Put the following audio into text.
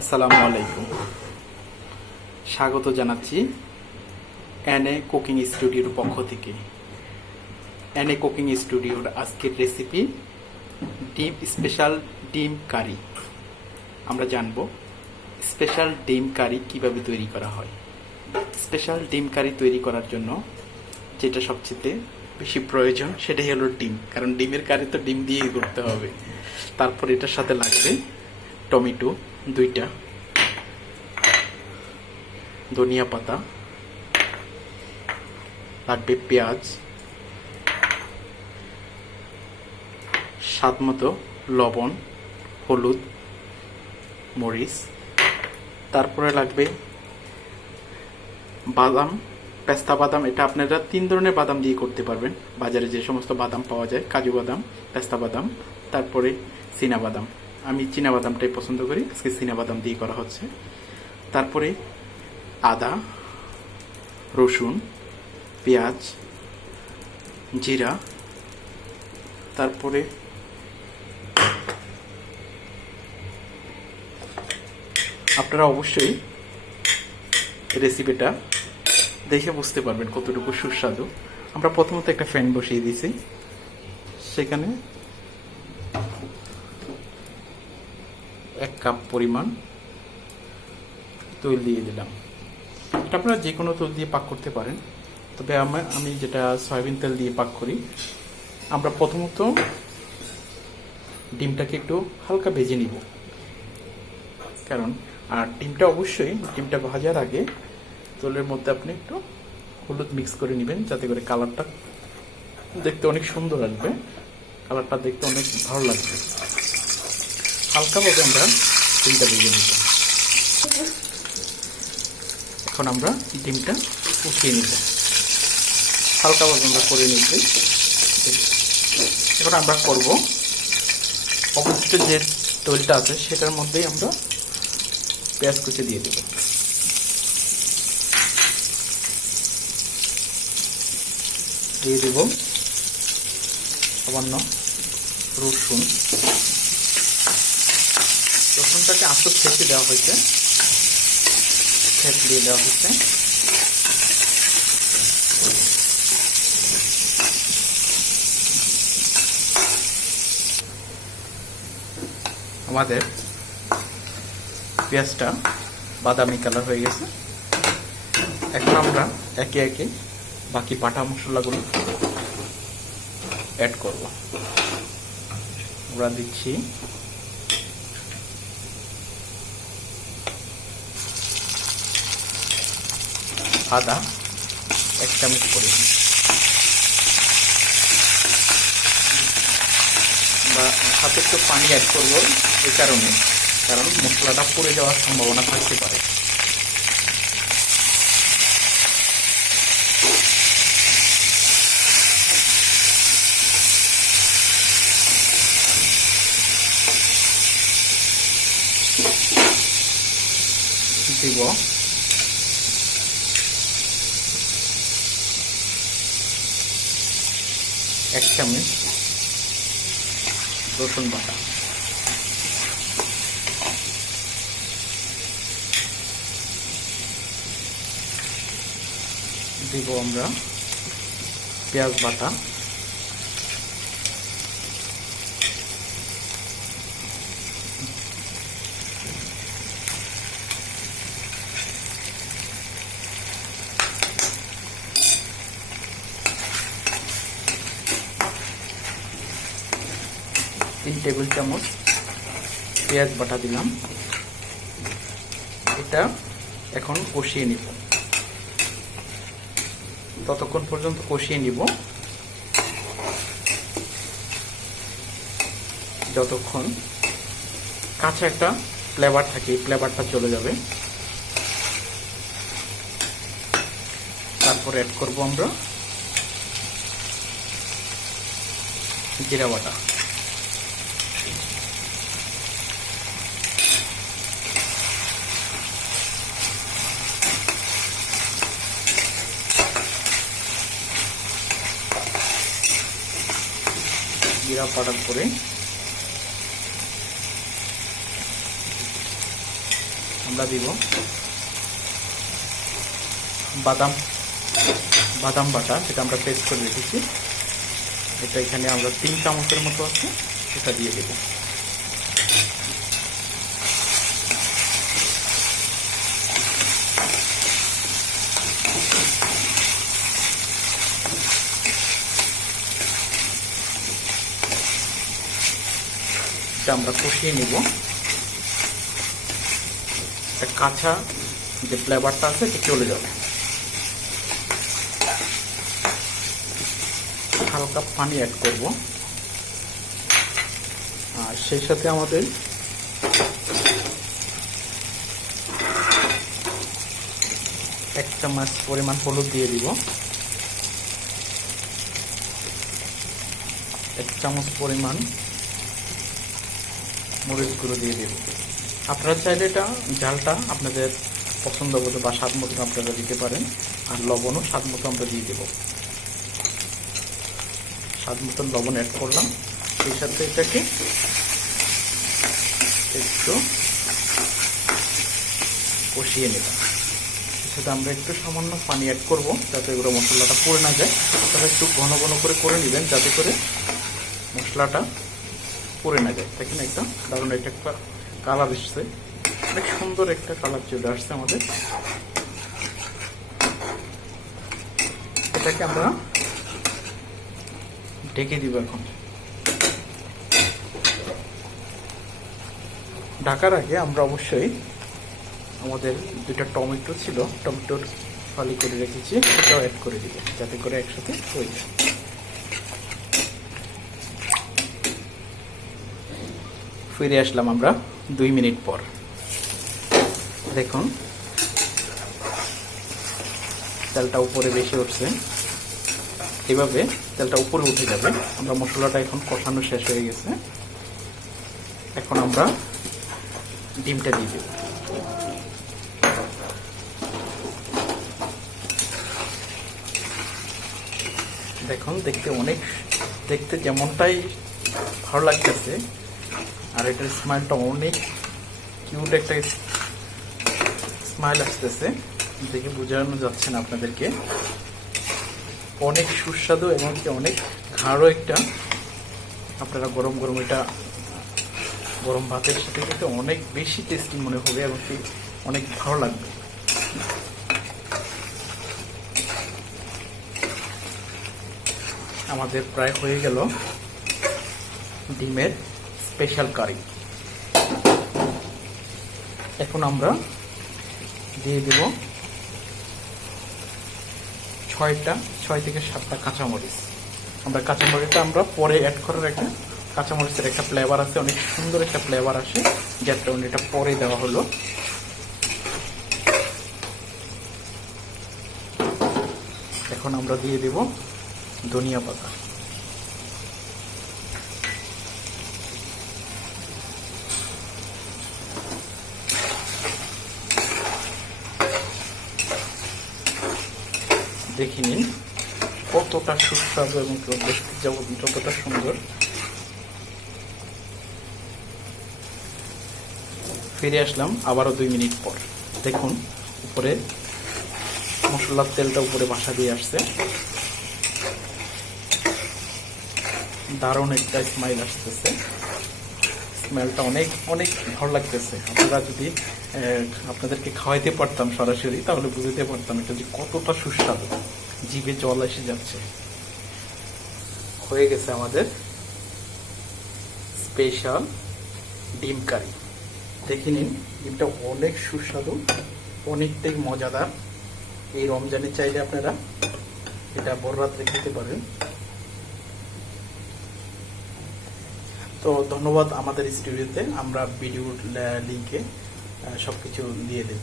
আসসালামু আলাইকুম। স্বাগত জানাচ্ছি এনএ কুকিং স্টুডিওর পক্ষ থেকে। এনএ কুকিং স্টুডিওর আজকের রেসিপি স্পেশাল ডিম কারি। আমরা জানব স্পেশাল ডিম কারি কিভাবে তৈরি করা হয়। স্পেশাল ডিম কারি তৈরি করার জন্য যেটা সবচেয়ে বেশি প্রয়োজন সেটাই হলো ডিম, কারণ ডিমের কারি তো ডিম দিয়েই করতে হবে। তারপর এটার সাথে লাগবে টমেটো 2টা, ধনিয়া পাতা লাগবে, পেঁয়াজ, স্বাদ মতো লবণ, হলুদ, মরিচ। তারপরে লাগবে বাদাম, পেস্তা বাদাম। এটা আপনারা 3 ধরনের বাদাম দিয়ে করতে পারবেন। বাজারে যে সমস্ত বাদাম পাওয়া যায়, কাজু বাদাম, পেস্তা বাদাম, তারপরে চীনা বাদাম। আমি চীনা বাদামটাই পছন্দ করি, আজকে চীনা বাদাম দিয়ে করা হচ্ছে। তারপরে আদা, রসুন, পেঁয়াজ, জিরা। তারপরে আপনারা অবশ্যই রেসিপিটা দেখে বুঝতে পারবেন কতটুকু সুস্বাদু। আমরা প্রথমত একটা ফ্যান বসিয়ে দিয়েছি, সেখানে 1 কাপ পরিমাণ তৈল দিয়ে দিলাম। এটা আপনারা যে কোনো তেল দিয়ে পাক করতে পারেন, তবে আমি যেটা সয়াবিন তেল দিয়ে পাক করি। আমরা প্রথমত ডিমটাকে একটু হালকা ভেজে নিব, কারণ আর ডিমটা ভাজার আগে তেলের মধ্যে আপনি একটু হলুদ মিক্স করে নেবেন, যাতে করে কালারটা দেখতে অনেক সুন্দর আসবে, কালারটা দেখতে অনেক ভালো লাগবে। হালকাভাবে আমরা ডিমটা ভেজে নিব। এখন আমরা ডিমটা উঠিয়ে নিব, হালকাভাবে আমরা করে নিচ্ছি। এখন আমরা করব অবশিষ্ট যে তৈলটা আছে সেটার মধ্যেই আমরা পেঁয়াজ কুচি দিয়ে দেব। দিয়ে দেব সামান্য রসুন। রসুনটাকে আস্তে ছেঁচে দেওয়া হয়েছে, দিয়ে দেওয়া হচ্ছে। আমাদের পেঁয়াজটা বাদামি কালার হয়ে গেছে। এখন আমরা একে একে বাকি বাটা মশলাগুলো অ্যাড করব। আমরা দিচ্ছি আদা 1 চামচ পরিমাণ, আমরা সাথে একটু পানি অ্যাড করব এই কারণে, কারণ মশলাটা পুড়ে যাওয়ার সম্ভাবনা থাকতে পারে। দিব 1 চামচ রসুন বাটা, দিব আমরা পেঁয়াজ বাটা, তিন টেবিল চামচ পেঁয়াজ বাটা দিলাম। এটা এখন কষিয়ে নিব, ততক্ষণ পর্যন্ত কষিয়ে নিব যতক্ষণ কাঁচা একটা ফ্লেভার থাকে, ফ্লেভারটা চলে যাবে। তারপর অ্যাড করব আমরা জিরা বাটা, জিরা বাটার পরে আমরা দিব বাদাম বাটা, যেটা আমরা পেস্ট করে রেখেছি। এটা এখানে আমরা 3 চামচের মতো আছে, সেটা দিয়ে দেব। এটা আমরা কষিয়ে নিব। কাঁচা যে ফ্লেভারটা আছে এটা চলে যাবে। হালকা পানি অ্যাড করব, আর সেই সাথে আমাদের 1 চামচ পরিমাণ হলুদ দিয়ে দিব, 1 চামচ পরিমাণ মরিচ গুঁড়ো দিয়ে দেব। আপনারা চাইলে এটা ঝালটা আপনাদের পছন্দ মতো বা স্বাদ মতো আপনারা দিতে পারেন, আর লবণও স্বাদ মতো আমরা দিয়ে দেব। স্বাদ মতো লবণ অ্যাড করলাম, সেই সাথে এটাকে একটু কষিয়ে নেব। সেটা আমরা একটু সামান্য পানি অ্যাড করব, যাতে করে মশলাটা পুড়ে না যায়। তাহলে একটু ঘন ঘন করে নেবেন, যাতে করে মশলাটা পুড়ে না যায়। দেখেন একটা দারুণ একটা কালার এসছে, অনেক সুন্দর একটা কালার চলে আসছে আমাদের। এটাকে আমরা ঢেকে দিব। এখন ঢাকার আগে আমরা অবশ্যই আমাদের 2টা টমেটো ছিল, টমেটোর ফালি করে রেখেছি, সেটাও অ্যাড করে দিব, যাতে করে একসাথে হয়ে যায়। ফিরে আসলাম আমরা 2 মিনিট পর। দেখুন তেলটা উপরে বেশি উঠছে, এভাবে তেলটা উপরে উঠে যাবে। আমরা মশলাটা এখন কষানো শেষ হয়ে গেছে। এখন আমরা ডিমটা দিয়ে দেব। দেখুন দেখতে যেমনটাই ভালো লাগতেছে, আর এটার স্মাইলটা অনেক কিউট একটা স্মাইল আসতেছে, দেখে বোঝানো যাচ্ছে না আপনাদেরকে। অনেক সুস্বাদু এবং অনেক গাঢ় একটা, আপনারা গরম এটা গরম ভাতের সাথে খেতে অনেক বেশি টেস্টি মনে হবে এবং অনেক ভালো লাগবে। আমাদের প্রায় হয়ে গেল ডিমের স্পেশাল কারি। এখন আমরা দিয়ে দেব 6 থেকে 7টা কাঁচামরিচ। আমরা কাঁচামরিচটা আমরা পরে অ্যাড করার একটা কাঁচামরিচের একটা ফ্লেভার আছে, অনেক সুন্দর একটা ফ্লেভার আসে, যার কারণে এটা পরে দেওয়া হলো। এখন আমরা দিয়ে দেব ধনিয়া পাতা। দেখে নিন কতটা সুস্বাদু এবং দেখতে যতটা সুন্দর। ফিরে আসলাম আবারও 2 মিনিট পর। দেখুন উপরে মশলার তেলটা উপরে ভাসা দিয়ে আসছে, দারুণ একটা স্মাইল আসতেছে। স্মেলটা অনেক ভালো লাগতেছে। আপনারা যদি আপনাদেরকে খাওয়াইতে পারতাম সরাসরি, তাহলে বুঝতে পারতাম এটা যে কতটা সুস্বাদু, জিভে জল এসে যাচ্ছে। হয়ে গেছে আমাদের স্পেশাল ডিম কারি। দেখে নিন, ডিমটা অনেক সুস্বাদু, অনেকটাই মজাদার। এই রমজানে চাইলে আপনারা এটা বড় রাত্রে খেতে পারেন। তো ধন্যবাদ আমাদের স্টুডিওতে, আমরা ভিডিওর লিঙ্কে সবকিছু দিয়ে দেব।